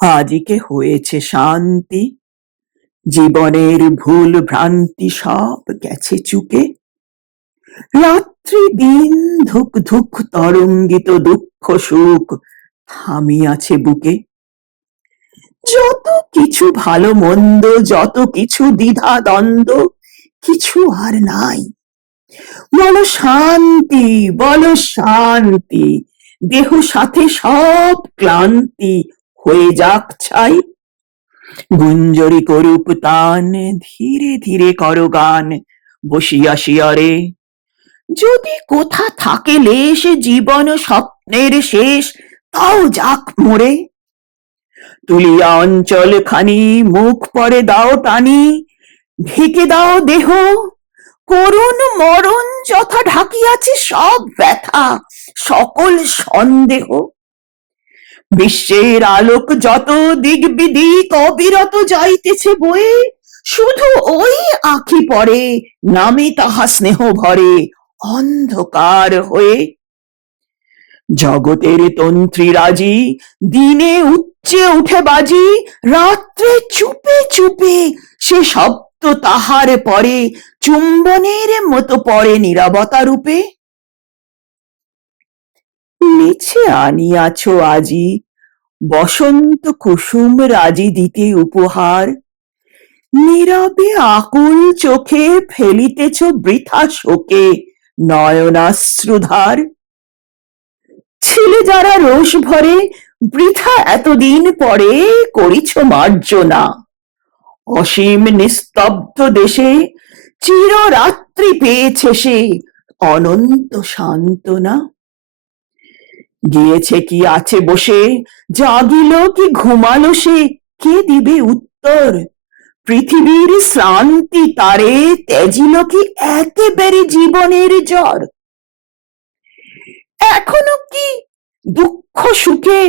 আজকে হয়েছে শান্তি, জীবনের ভুল ভ্রান্তি সব গেছে চুকে। রাত্রি দিন ধুক ধুক তরঙ্গিত দুঃখ সুখ থামিয়াছে বুকে। যত কিছু ভালো মন্দ, যত কিছু দ্বিধা দ্বন্দ্ব, কিছু আর নাই। বলো শান্তি, বলো শান্তি, দেহ সাথে সব ক্লান্তি হয়ে যাক ছাই। গুঞ্জরি করুক তান, ধীরে ধীরে করো গান, বসিয়া শিয়রে। যদি কোথা থাকে লেশ জীবন স্বপ্নের শেষ, তাও যাক মোরে। তুলিয়া অঞ্চল খানি মুখ পরে দাও টানি, ঢেকে দাও দেহ। করুণ মরণ যথা ঢাকিয়াছে সব ব্যথা, সকল সন্দেহ। বিশ্বের আলোক যত দিক বিদিক অবিরত যাইতেছে বয়ে, শুধু ওই আঁখি পড়ে নামে তাহা স্নেহ ভরে অন্ধকার হয়ে। জগতের তন্ত্রী রাজি, দিনে উচ্চে উঠে বাজি, রাত্রে চুপে চুপে সে শব্দ তাহার পরে চুম্বনের মতো পড়ে নীরবতা রূপে। মিছে আনিয়াছ আজি বসন্ত কুসুম রাজি দিতে উপহার, নীরবে আকুল চোখে ফেলিতেছ বৃথা শোকে নয়নাশ্রুধার। ছিলে যারা রোষ ভরে বৃথা এতদিন পরে করিছ মার্জনা, অসীম নিস্তব্ধ দেশে চিররাত্রি পেয়েছে সে অনন্ত সান্ত্বনা। গিয়েছে কি আছে বসে, জাগিল কি ঘুমালো সে, কে দিবে উত্তর? পৃথিবীর শ্রান্তি তারে ত্যাজিল কি একেবারে জীবনের জ্বর? এখনো কি দুঃখ সুখে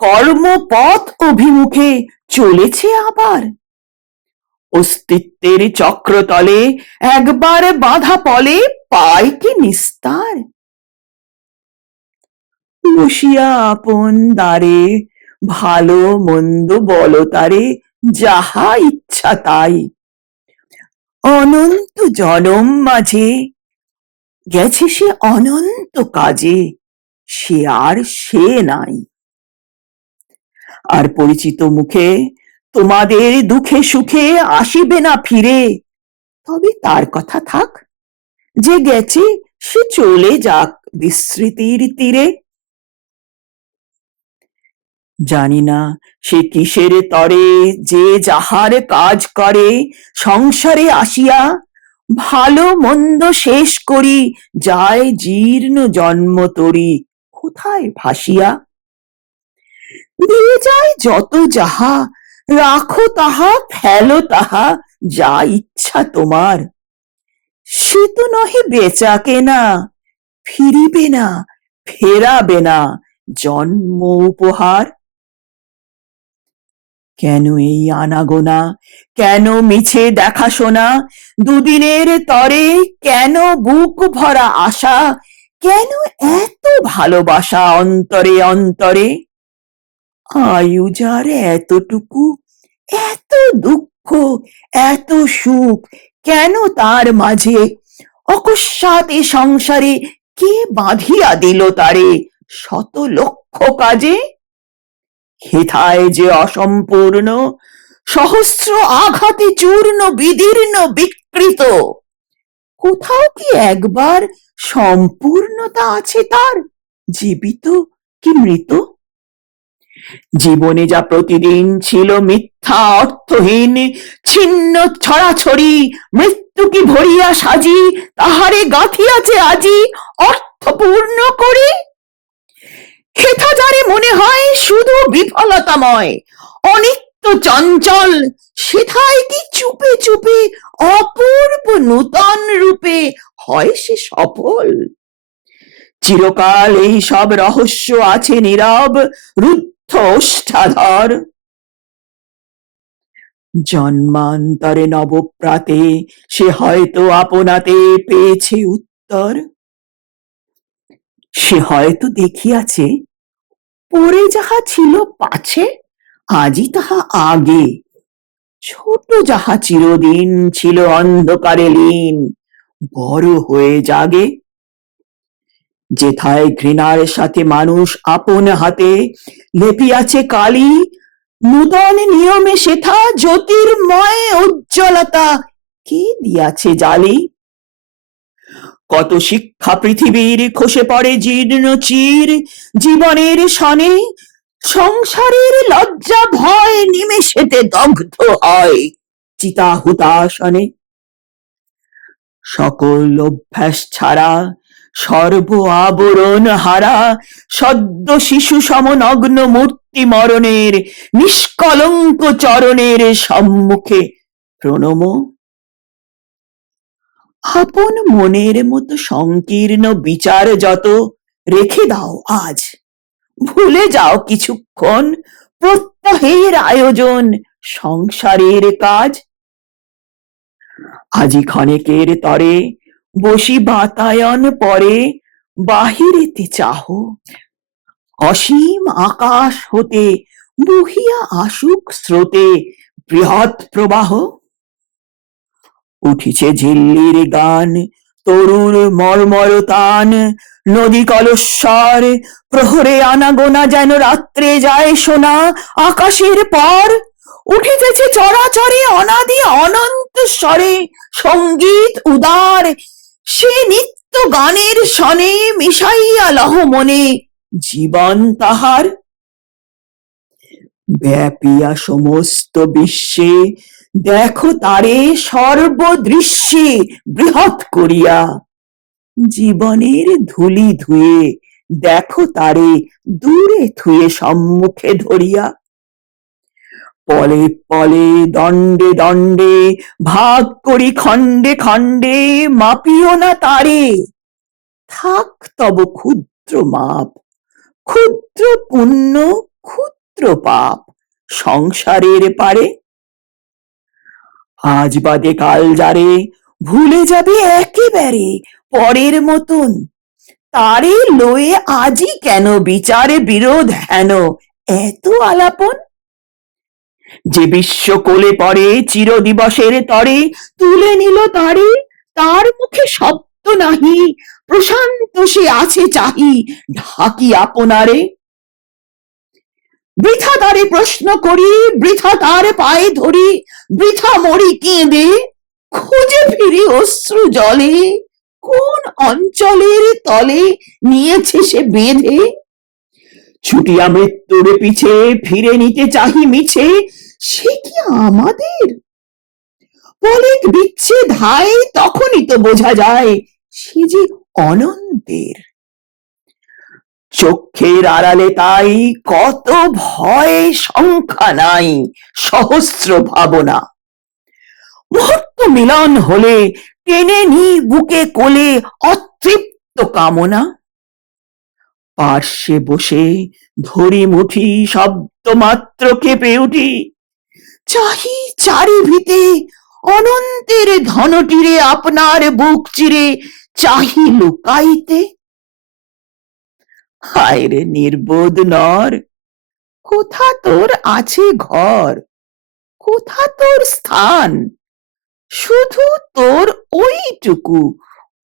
কর্মপথ অভিমুখে চলেছে আবার? অস্তিত্বের চক্রতলে একবার বাধা পলে পায় কি নিস্তার? বসিয়া আপন দ্বারে ভালো মন্দ বলো তারে, যাহা ইচ্ছা তাই। অনন্ত জনম মাঝে গেছে সে অনন্ত কাজে, সে আর সে নাই। আর পরিচিত মুখে তোমাদের দুঃখে সুখে আসিবে না ফিরে, তবে তার কথা থাক, যে গেছে সে চলে যাক বিস্মৃতির তীরে। জানি না সে কিসের তরে যে যাহার কাজ করে সংসারে আসিয়া, ভালো মন্দ শেষ করি যায় জীর্ণ জন্ম তরি কোথায় ভাসিয়া। দিয়ে যায় যত যাহা, রাখো তাহা ফেলো তাহা, যা ইচ্ছা তোমার। সে তো নহে বেচা কেনা, ফিরিবে না, ফেরাবে না জন্ম উপহার। কেন এই আনাগোনা, কেন মিছে দেখাশোনা, দুদিনের তরে কেন বুক ভরা আশা, কেন এত ভালোবাসা অন্তরে অন্তরে? আয়ু যার এতটুকু, এত দুঃখ, এত সুখ, কেন তার মাঝে? অকস্মাৎ এ সংসারে কে বাঁধিয়া দিল তারে শত লক্ষ কাজে? হেথায় যে অসম্পূর্ণ, সহস্র আঘাতে চূর্ণ বিদীর্ণ বিকৃত, কোথাও কি একবার সম্পূর্ণতা আছে তার, জীবিত কি মৃত? জীবনে যা প্রতিদিন ছিল মিথ্যা অর্থহীন, ছিন্ন ছড়াছড়ি, মৃত্যু কি ভরিয়া সাজি তাহারে গাঁথিয়াছে আজি অর্থপূর্ণ করে। হেথা যারে মনে হয় শুধু বিফলতাময়, অনিত্য চঞ্চল, সেথায় কি চুপে চুপে অপূর্ব নূতন রূপে হয় সে সফল। চিরকাল এই সব রহস্য আছে নীরব রুদ্ধ ওষ্ঠাধর। জন্মান্তরে নবপ্রাতে সে হয়তো আপনাতে পেয়েছে উত্তর। সে হয়তো দেখিয়াছে পরে যাহা ছিল পাছে, আজি তাহা আগে, ছোট যাহা চিরদিন ছিল অন্ধকারে লীন, বড় হয়ে জাগে। যেথায় ঘৃণার সাথে মানুষ আপন হাতে লেপিয়াছে কালি, নূতন নিয়মে সেথা জ্যোতির্ময় উজ্জ্বলতা কে দিয়াছে জালি। কত শিক্ষা পৃথিবীর খসে পড়ে জীর্ণ চির, জীবনের সনে সংসারের লজ্জা ভয় নিমেষেতে দগ্ধ হয় চিতা হুতাসনে। সকল অভ্যাস ছাড়া সর্ব আবরণ হারা সদ্য শিশু সমনগ্ন মূর্তি মরণের নিষ্কলঙ্ক চরণের সম্মুখে প্রণম। আপন মনের মতো সংকীর্ণ বিচার যত রেখে দাও আজ, ভুলে যাও কিছুক্ষণ প্রত্যহের আয়োজন সংসারের কাজ। আজি ক্ষণেকের তরে বসি বাতায়ন পরে বাহিরেতে চাহ, অসীম আকাশ হতে বহিয়া আসুক স্রোতে বৃহৎ প্রবাহ। উঠিছে ঝিল্লির গান, তরুর মর্মর তান, নদী কলস্বর, প্রহরে আনাগোনা যেন রাত্রে যায় শোনা আকাশের পর। উঠিতেছে চরাচরে অনাদি অনন্ত স্বরে সঙ্গীত উদার, সে নিত্য গানের সনে মিশাইয়া লহ মনে জীবন তাহার। ব্যাপিয়া সমস্ত বিশ্বে দেখো তারে সর্বদৃশ্যে বৃহৎ করিয়া, জীবনের ধুলি ধুয়ে দেখো তারে দূরে থুয়ে সম্মুখে ধরিয়া। পলে পলে দণ্ডে দণ্ডে ভাগ করি খণ্ডে খণ্ডে, মাপিও না তারে থাক তব ক্ষুদ্র মাপ, ক্ষুদ্র পুণ্য ক্ষুদ্র পাপ সংসারের পারে। আজ বাদে কাল যারে ভুলে যাবে একেবারে পরের মতন, তারে লয়ে আজই কেন বিচারে বিরোধ হেন এত আলাপন। যে বিশ্ব কোলে পড়ে চির দিবসের তরে তুলে নিল তারে, তার মুখে শব্দ নাহি, প্রশান্ত সে আছে চাহি ঢাকি আপনারে। বৃথা তারে প্রশ্ন করি, বৃথা তার পায়ে ধরি, বৃথা মরি কেঁদে, খুঁজে ফিরি অশ্রু জলে কোন অঞ্চলের তলে নিয়েছে সে বেঁধে। ছুটিয়া মৃত্যুর পিছে ফিরে নিতে চাহি মিছে, সে কি আমাদের? পলেক বিচ্ছেদ হায় তখনই তো বোঝা যায় সে যে অনন্তের। চক্ষের আড়ালে তাই কত ভয় সংখ্যা নাই, সহস্র ভাবনা। মুহূর্ত মিলন হলে টেনে নি বুকে কোলে অতৃপ্ত কামনা। পার্শ্বে বসে ধরি মুঠি শব্দ মাত্র কেঁপে উঠি, চাহি চারি ভিতে অনন্তের ধনটিরে আপনার বুক চিরে চাহি লুকাইতে। হায় রে নির্বোধ নর, কোথা তোর আছে ঘর, কোথা তোর স্থান, শুধু তোর ওইটুকু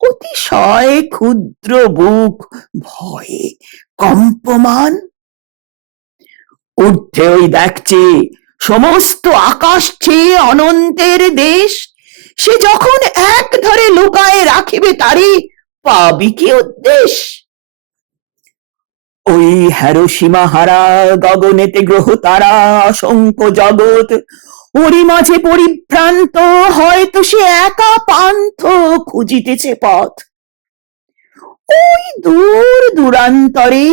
অতিশয় ক্ষুদ্র বুক ভয়ে কম্পমান। ঊর্ধ্বে ওই দেখছে সমস্ত আকাশ চেয়ে অনন্তের দেশ, সে যখন এক ধরে লুকায়ে রাখিবে তারে পাবি কি উদ্দেশ। ওই হেরোসীমা হারা গগনেতে গ্রহ তারা অসংখ্য জগৎ, ওরই মাঝে পরিভ্রান্ত হয়তো সে একা পান্থ খুঁজিতেছে পথ। ওই দূর দূরান্তরে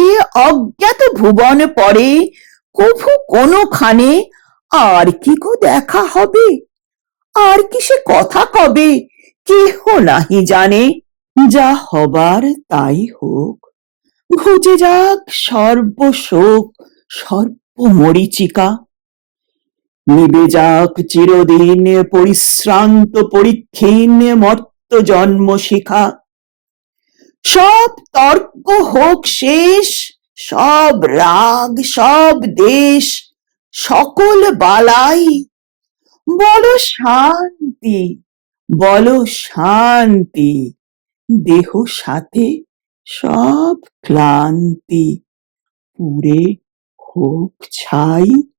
অজ্ঞাত ভুবন পরে কভু কোনখানে আর কি গো দেখা হবে, আর কি সে কথা কবে কেহ নাহি জানে। যা হবার তাই হোক, ঘুচে যাক সর্বশোক সর্বমরীচিকা, নিবে যাক চিরদিন পরিশ্রান্ত পরিক্ষীণ মর্ত জন্ম শিখা। সব তর্ক হোক শেষ, সব রাগ সব দেশ সকল বালাই, বলো শান্তি, বলো শান্তি, দেহ সাথে সব ক্লান্তি পুড়ে হোক ছাই।